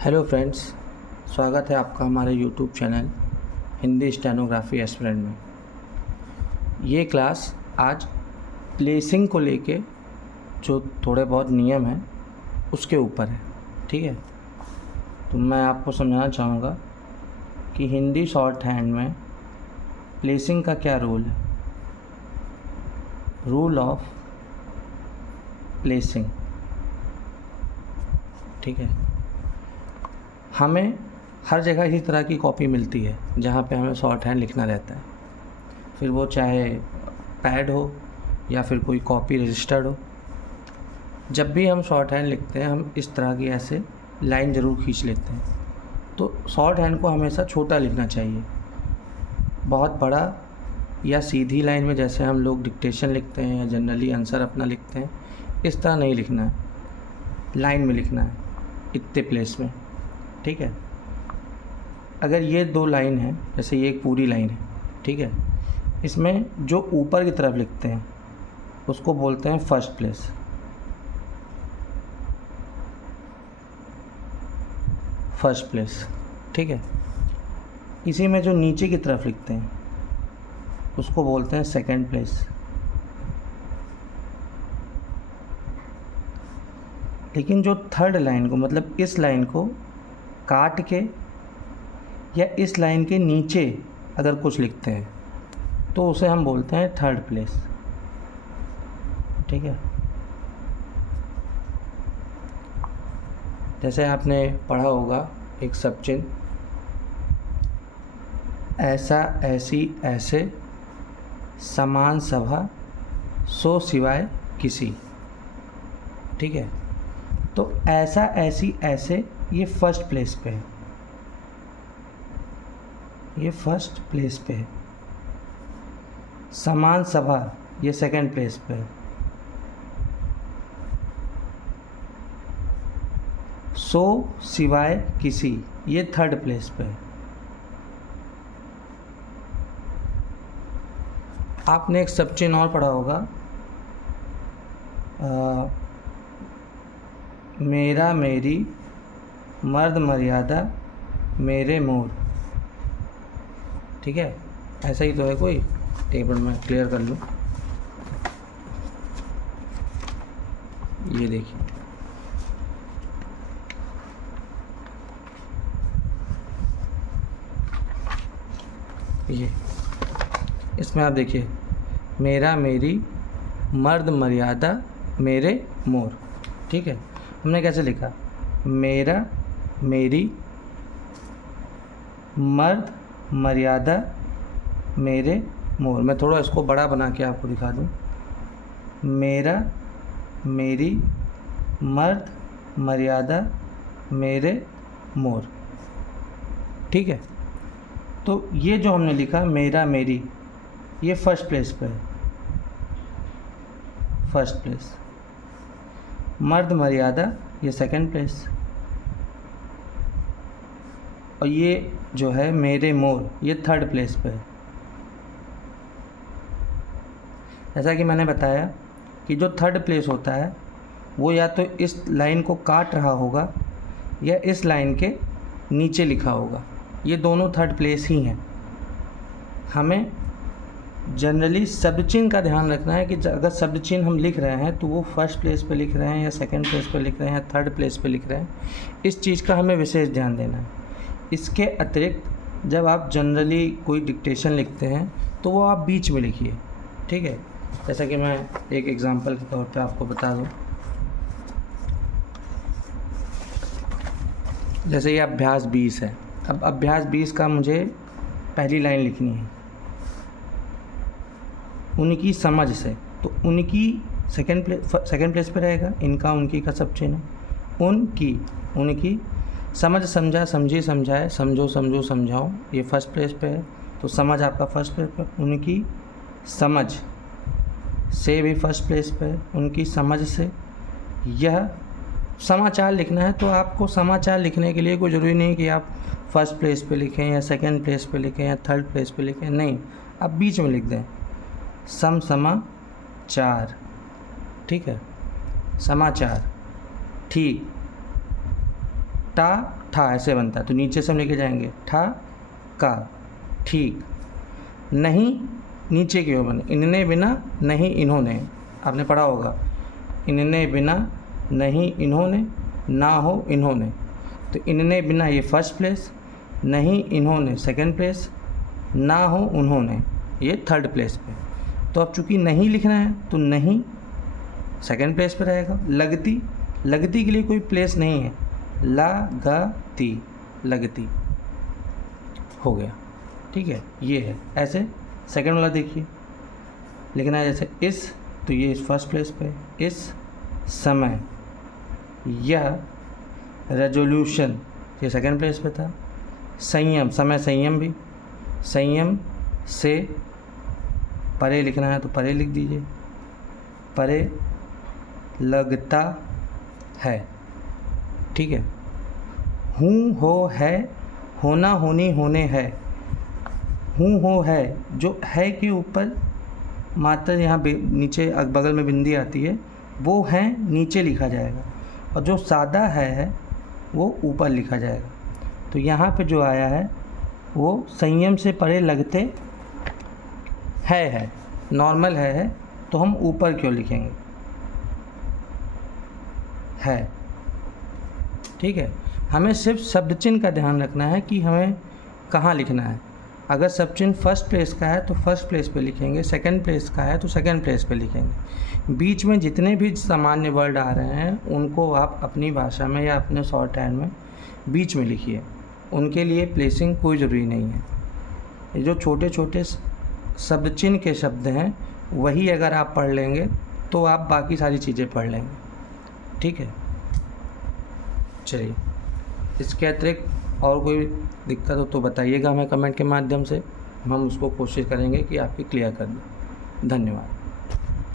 Hello friends, स्वागत है आपका हमारे YouTube channel Hindi stenography aspirant में। ये क्लास आज प्लेसिंग को लेके जो थोड़े बहुत नियम हैं उसके ऊपर है। ठीक है, तो मैं आपको समझाना चाहूँगा कि हिंदी शॉर्ट हैंड में प्लेसिंग का क्या रूल है। Rule of placing. ठीक है, हमें हर जगह इसी तरह की कॉपी मिलती है जहाँ पे हमें शॉर्ट हैंड लिखना रहता है, फिर वो चाहे पैड हो या फिर कोई कॉपी रजिस्टर्ड हो। जब भी हम शॉर्ट हैंड लिखते हैं हम इस तरह की ऐसे लाइन ज़रूर खींच लेते हैं। तो शॉर्ट हैंड को हमेशा छोटा लिखना चाहिए, बहुत बड़ा या सीधी लाइन में जैसे हम लोग डिक्टेशन लिखते हैं या जनरली आंसर अपना लिखते हैं इस तरह नहीं लिखना है, लाइन में लिखना है, इतने प्लेस में। ठीक है, अगर ये दो लाइन है, जैसे ये एक पूरी लाइन है, ठीक है, इसमें जो ऊपर की तरफ लिखते हैं उसको बोलते हैं फर्स्ट प्लेस। फर्स्ट प्लेस, ठीक है। इसी में जो नीचे की तरफ लिखते हैं उसको बोलते हैं सेकंड प्लेस। लेकिन जो थर्ड लाइन को, मतलब इस लाइन को काट के या इस लाइन के नीचे अगर कुछ लिखते हैं तो उसे हम बोलते हैं थर्ड प्लेस। ठीक है, जैसे आपने पढ़ा होगा एक सबचिन्ह, ऐसा, ऐसी, ऐसे, समान, सभा, सो, सिवाय, किसी। ठीक है, तो ऐसा, ऐसी, ऐसे ये फर्स्ट प्लेस पे है, ये फर्स्ट प्लेस पे है। समान सभा ये सेकंड प्लेस पे है। सो, सिवाय, किसी ये थर्ड प्लेस पे है। आपने एक सबचिन्ह और पढ़ा होगा, मेरा, मेरी, मर्द मर्यादा, मेरे मोर। ठीक है, ऐसा ही तो है कोई। एक मिनट मैं क्लियर कर लूँ। ये देखिए, ये इसमें आप देखिए, मेरा, मेरी, मर्द मर्यादा, मेरे मोर। ठीक है, हमने कैसे लिखा, मेरा, मेरी, मर्द मर्यादा, मेरे मोर। मैं थोड़ा इसको बड़ा बना के आपको दिखा दूँ। मेरा, मेरी, मर्द मर्यादा, मेरे मोर। ठीक है, तो ये जो हमने लिखा मेरा, मेरी, ये फर्स्ट प्लेस पे है, फर्स्ट प्लेस। मर्द मर्यादा ये सेकंड प्लेस, और ये जो है मेरे मोर ये थर्ड प्लेस पे है। जैसा कि मैंने बताया कि जो थर्ड प्लेस होता है वो या तो इस लाइन को काट रहा होगा या इस लाइन के नीचे लिखा होगा, ये दोनों थर्ड प्लेस ही हैं। हमें जनरली शब्द चिन्ह का ध्यान रखना है कि अगर शब्द चिन्ह हम लिख रहे हैं तो वो फर्स्ट प्लेस पे लिख रहे हैं या सेकंड प्लेस पे लिख रहे हैं या थर्ड प्लेस पे लिख रहे हैं, इस चीज़ का हमें विशेष ध्यान देना है। इसके अतिरिक्त जब आप जनरली कोई डिक्टेशन लिखते हैं तो वो आप बीच में लिखिए। ठीक है, जैसा कि मैं एक एग्जांपल के तौर पे आपको बता दूं, जैसे ये अभ्यास 20 है। अब अभ्यास 20 का मुझे पहली लाइन लिखनी है, उनकी समझ से, तो उनकी सेकंड प्लेस पे रहेगा, इनका उनकी का सब चिन्ह है। उनकी, उनकी, समझ, समझा, समझी, समझाए, समझो, समझो, समझाओ, ये फर्स्ट प्लेस पे है, तो समझ आपका फर्स्ट प्लेस पे। उनकी समझ से भी फर्स्ट प्लेस पे है, उनकी समझ से। यह समाचार लिखना है तो आपको समाचार लिखने के लिए कोई ज़रूरी नहीं कि आप फर्स्ट प्लेस पे लिखें या सेकंड प्लेस पे लिखें या थर्ड प्लेस पे लिखें, नहीं, आप बीच में लिख दें, समाचार। ठीक है, समाचार, ठीक, टा ठा ऐसे बनता है, तो नीचे से हम लेके जाएंगे ठा का, ठीक। नहीं नीचे की ओर बने, इनने बिना नहीं इन्होंने, आपने पढ़ा होगा, इनने बिना नहीं इन्होंने, ना हो इन्होंने, तो इनने बिना ये फर्स्ट प्लेस, नहीं इन्होंने सेकंड प्लेस, ना हो उन्होंने ये थर्ड प्लेस पे। तो अब चूँकि नहीं लिखना है तो नहीं सेकंड प्लेस पे रहेगा। लगती, लगती के लिए कोई प्लेस नहीं है, लगती, लगती हो गया, ठीक है। ये है ऐसे। सेकंड वाला देखिए, लिखना है जैसे इस, तो ये इस फर्स्ट प्लेस पे, इस समय, यह रेजोल्यूशन ये सेकंड प्लेस पे था। संयम, समय संयम भी, संयम से परे लिखना है तो परे लिख दीजिए, परे लगता है, ठीक है। हूँ हो है, होना होनी होने है, हूँ हो है, जो है के ऊपर मात्रा यहाँ नीचे बगल में बिंदी आती है, वो है नीचे लिखा जाएगा, और जो सादा है वो ऊपर लिखा जाएगा। तो यहाँ पे जो आया है वो संयम से परे लगते है, नॉर्मल है, तो हम ऊपर क्यों लिखेंगे, है, ठीक है। हमें सिर्फ शब्द चिन्ह का ध्यान रखना है कि हमें कहाँ लिखना है। अगर शब्द चिन्ह फर्स्ट प्लेस का है तो फर्स्ट प्लेस पे लिखेंगे, सेकंड प्लेस का है तो सेकंड प्लेस पे लिखेंगे। बीच में जितने भी सामान्य वर्ड आ रहे हैं उनको आप अपनी भाषा में या अपने शॉर्ट हैंड में बीच में लिखिए, उनके लिए प्लेसिंग कोई ज़रूरी नहीं है। ये जो छोटे छोटे शब्द चिन्ह के शब्द हैं वही अगर आप पढ़ लेंगे तो आप बाकी सारी चीज़ें पढ़ लेंगे, ठीक है। चलिए, इसके अतिरिक्त और कोई दिक्कत हो तो बताइएगा हमें कमेंट के माध्यम से, हम उसको कोशिश करेंगे कि आपकी क्लियर कर दें। धन्यवाद।